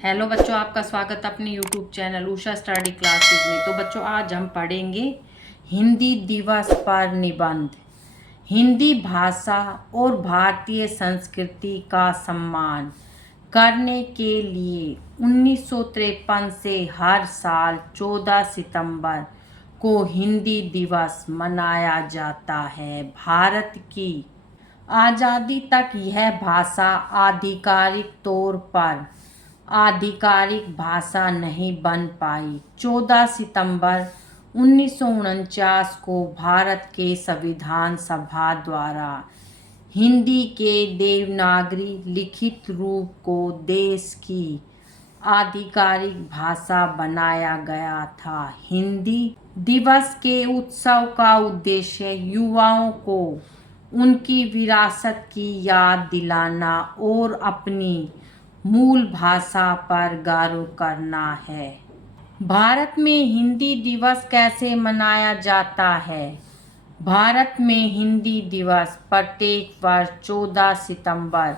Hello बच्चों, आपका स्वागत है अपने YouTube channel Usha study classes में। तो बच्चों, आज हम पढ़ेंगे हिंदी दिवस पर निबंध। हिंदी भाषा और भारतीय संस्कृति का सम्मान करने के लिए 1953 से हर साल 14 सितंबर को हिंदी दिवस मनाया जाता है। भारत की आज़ादी तक यह भाषा आधिकारिक भाषा नहीं बन पाई। 14 सितंबर 1949 को भारत के संविधान सभा द्वारा हिंदी के देवनागरी लिखित रूप को देश की आधिकारिक भाषा बनाया गया था। हिंदी दिवस के उत्सव का उद्देश्य युवाओं को उनकी विरासत की याद दिलाना और अपनी मूल भाषा पर गर्व करना है। भारत में हिंदी दिवस कैसे मनाया जाता है? भारत में हिंदी दिवस प्रत्येक वर्ष 14 सितंबर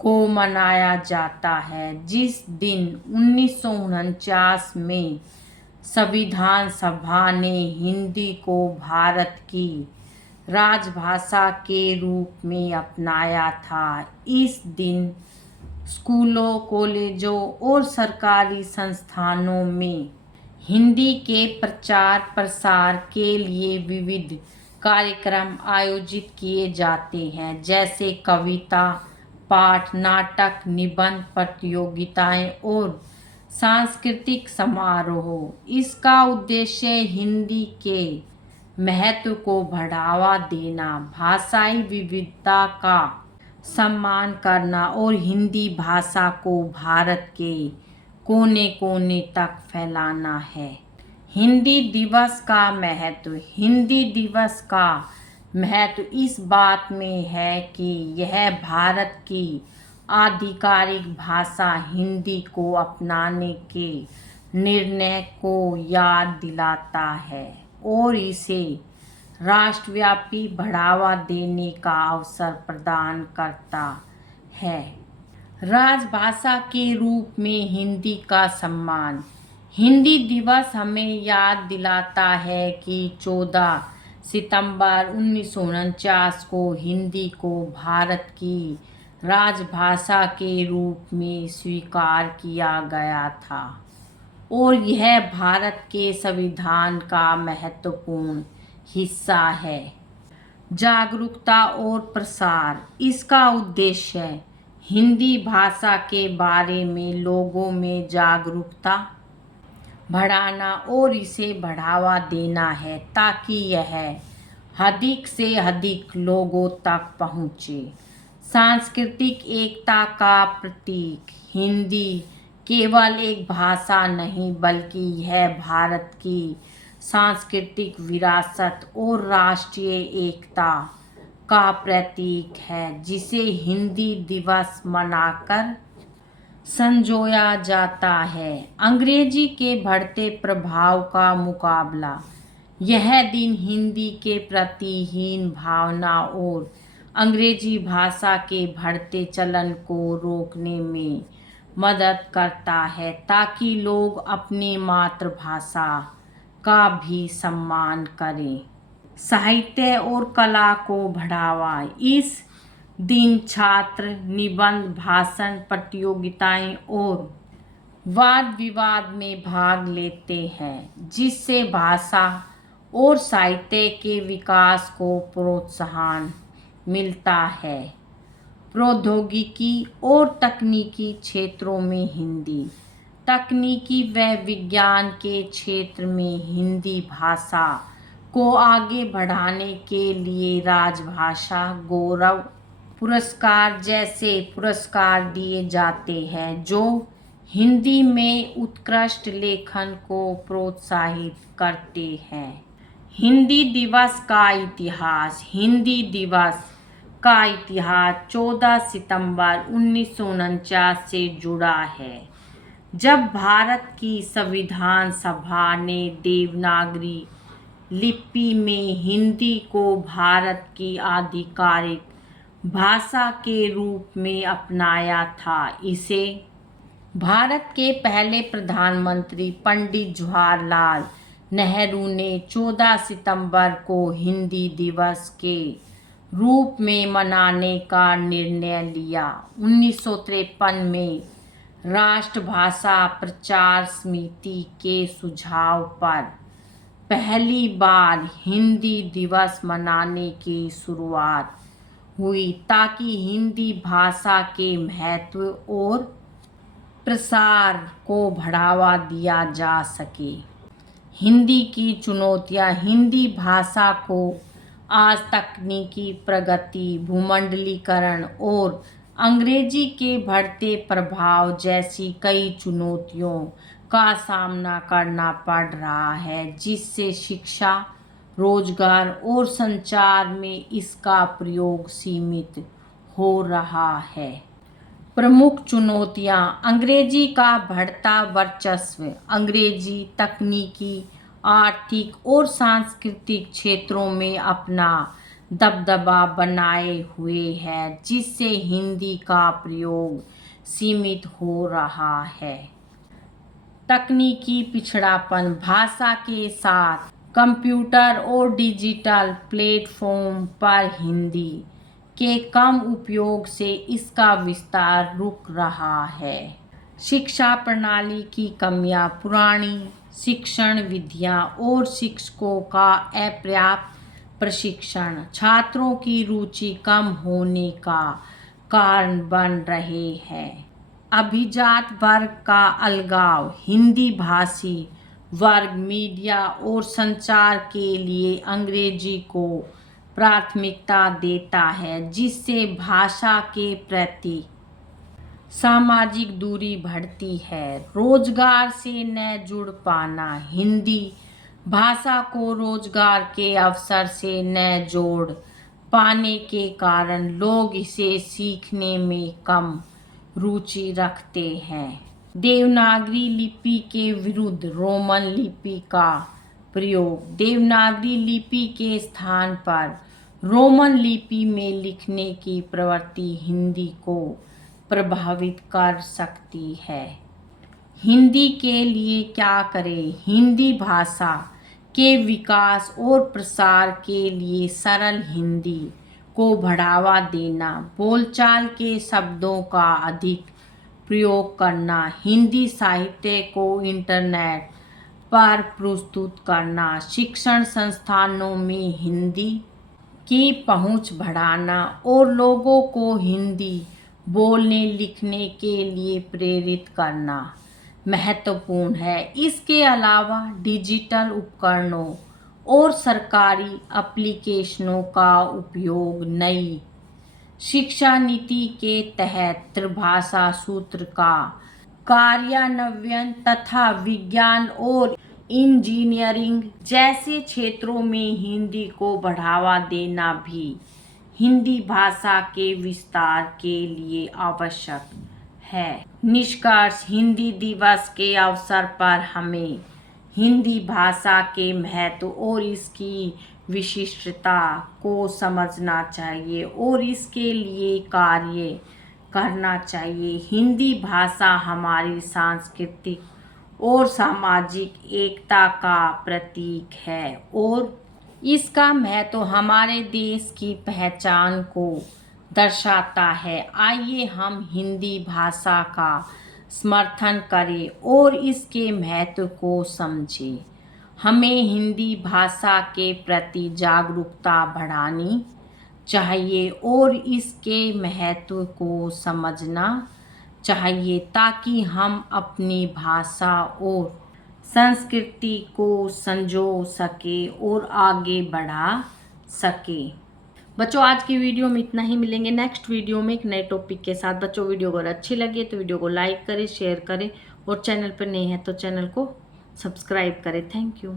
को मनाया जाता है, जिस दिन 1949 में संविधान सभा ने हिंदी को भारत की राजभाषा के रूप में अपनाया था। इस दिन स्कूलों, कॉलेजों और सरकारी संस्थानों में हिंदी के प्रचार प्रसार के लिए विविध कार्यक्रम आयोजित किए जाते हैं, जैसे कविता पाठ, नाटक, निबंध प्रतियोगिताएं और सांस्कृतिक समारोह। इसका उद्देश्य हिंदी के महत्व को बढ़ावा देना, भाषाई विविधता का सम्मान करना और हिंदी भाषा को भारत के कोने कोने तक फैलाना है। हिंदी दिवस का महत्व। हिंदी दिवस का महत्व इस बात में है कि यह भारत की आधिकारिक भाषा हिंदी को अपनाने के निर्णय को याद दिलाता है और इसे राष्ट्रव्यापी बढ़ावा देने का अवसर प्रदान करता है। राजभाषा के रूप में हिंदी का सम्मान। हिंदी दिवस हमें याद दिलाता है कि 14 सितंबर 1949 को हिंदी को भारत की राजभाषा के रूप में स्वीकार किया गया था और यह भारत के संविधान का महत्वपूर्ण हिस्सा है। जागरूकता और प्रसार। इसका उद्देश्य हिंदी भाषा के बारे में लोगों में जागरूकता बढ़ाना और इसे बढ़ावा देना है, ताकि यह अधिक से अधिक लोगों तक पहुँचे। सांस्कृतिक एकता का प्रतीक। हिंदी केवल एक भाषा नहीं, बल्कि यह भारत की सांस्कृतिक विरासत और राष्ट्रीय एकता का प्रतीक है, जिसे हिंदी दिवस मनाकर संजोया जाता है। अंग्रेजी के बढ़ते प्रभाव का मुकाबला। यह दिन हिंदी के प्रति हीन भावना और अंग्रेजी भाषा के बढ़ते चलन को रोकने में मदद करता है, ताकि लोग अपनी मातृभाषा का भी सम्मान करें। साहित्य और कला को बढ़ावा। इस दिन छात्र निबंध, भाषण प्रतियोगिताएं और वाद विवाद में भाग लेते हैं, जिससे भाषा और साहित्य के विकास को प्रोत्साहन मिलता है। प्रौद्योगिकी और तकनीकी क्षेत्रों में हिंदी। तकनीकी व विज्ञान के क्षेत्र में हिंदी भाषा को आगे बढ़ाने के लिए राजभाषा गौरव पुरस्कार जैसे पुरस्कार दिए जाते हैं, जो हिंदी में उत्कृष्ट लेखन को प्रोत्साहित करते हैं। हिंदी दिवस का इतिहास। हिंदी दिवस का इतिहास 14 सितंबर 1949 से जुड़ा है, जब भारत की संविधान सभा ने देवनागरी लिपि में हिंदी को भारत की आधिकारिक भाषा के रूप में अपनाया था। इसे भारत के पहले प्रधानमंत्री पंडित जवाहरलाल नेहरू ने 14 सितंबर को हिंदी दिवस के रूप में मनाने का निर्णय लिया। 1953 में राष्ट्रभाषा प्रचार समिति के सुझाव पर पहली बार हिंदी दिवस मनाने की शुरुआत हुई ताकि हिंदी भाषा के महत्व और प्रसार को बढ़ावा दिया जा सके। हिंदी की चुनौतियाँ। हिंदी भाषा को आज तकनीकी प्रगति, भूमंडलीकरण और अंग्रेजी के बढ़ते प्रभाव जैसी कई चुनौतियों का सामना करना पड़ रहा है, जिससे शिक्षा, रोजगार और संचार में इसका प्रयोग सीमित हो रहा है। प्रमुख चुनौतियां। अंग्रेजी का बढ़ता वर्चस्व। अंग्रेजी तकनीकी, आर्थिक और सांस्कृतिक क्षेत्रों में अपना दबदबा बनाए हुए है, जिससे हिंदी का प्रयोग सीमित हो रहा है। तकनीकी पिछड़ापन। भाषा के साथ कंप्यूटर और डिजिटल प्लेटफॉर्म पर हिंदी के कम उपयोग से इसका विस्तार रुक रहा है। शिक्षा प्रणाली की कमियां। पुरानी शिक्षण विधियां और शिक्षकों का अपर्याप्त प्रशिक्षण छात्रों की रुचि कम होने का कारण बन रहे हैं। अभिजात वर्ग का अलगाव। हिंदी भाषी वर्ग मीडिया और संचार के लिए अंग्रेजी को प्राथमिकता देता है, जिससे भाषा के प्रति सामाजिक दूरी बढ़ती है। रोजगार से न जुड़ पाना। हिंदी भाषा को रोजगार के अवसर से न जोड़ पाने के कारण लोग इसे सीखने में कम रुचि रखते हैं। देवनागरी लिपि के विरुद्ध रोमन लिपि का प्रयोग। देवनागरी लिपि के स्थान पर रोमन लिपि में लिखने की प्रवृत्ति हिंदी को प्रभावित कर सकती है। हिंदी के लिए क्या करें? हिंदी भाषा के विकास और प्रसार के लिए सरल हिंदी को बढ़ावा देना, बोलचाल के शब्दों का अधिक प्रयोग करना, हिंदी साहित्य को इंटरनेट पर प्रस्तुत करना, शिक्षण संस्थानों में हिंदी की पहुंच बढ़ाना और लोगों को हिंदी बोलने लिखने के लिए प्रेरित करना महत्वपूर्ण है। इसके अलावा डिजिटल उपकरणों और सरकारी एप्लीकेशनों का उपयोग नई शिक्षा नीति के तहत त्रिभाषा सूत्र का कार्यान्वयन तथा विज्ञान और इंजीनियरिंग जैसे क्षेत्रों में हिंदी को बढ़ावा देना भी हिंदी भाषा के विस्तार के लिए आवश्यक है। निष्कर्ष। हिंदी दिवस के अवसर पर हमें हिंदी भाषा के महत्व और इसकी विशिष्टता को समझना चाहिए और इसके लिए कार्य करना चाहिए। हिंदी भाषा हमारी सांस्कृतिक और सामाजिक एकता का प्रतीक है और इसका महत्व हमारे देश की पहचान को दर्शाता है। आइए हम हिंदी भाषा का समर्थन करें और इसके महत्व को समझें। हमें हिंदी भाषा के प्रति जागरूकता बढ़ानी चाहिए और इसके महत्व को समझना चाहिए ताकि हम अपनी भाषा और संस्कृति को संजो सके और आगे बढ़ा सके। बच्चों आज की वीडियो में इतना ही। मिलेंगे नेक्स्ट वीडियो में एक नए टॉपिक के साथ। बच्चों वीडियो अगर अच्छी लगे तो वीडियो को लाइक करें, शेयर करें और चैनल पर नए हैं तो चैनल को सब्सक्राइब करें। Thank you.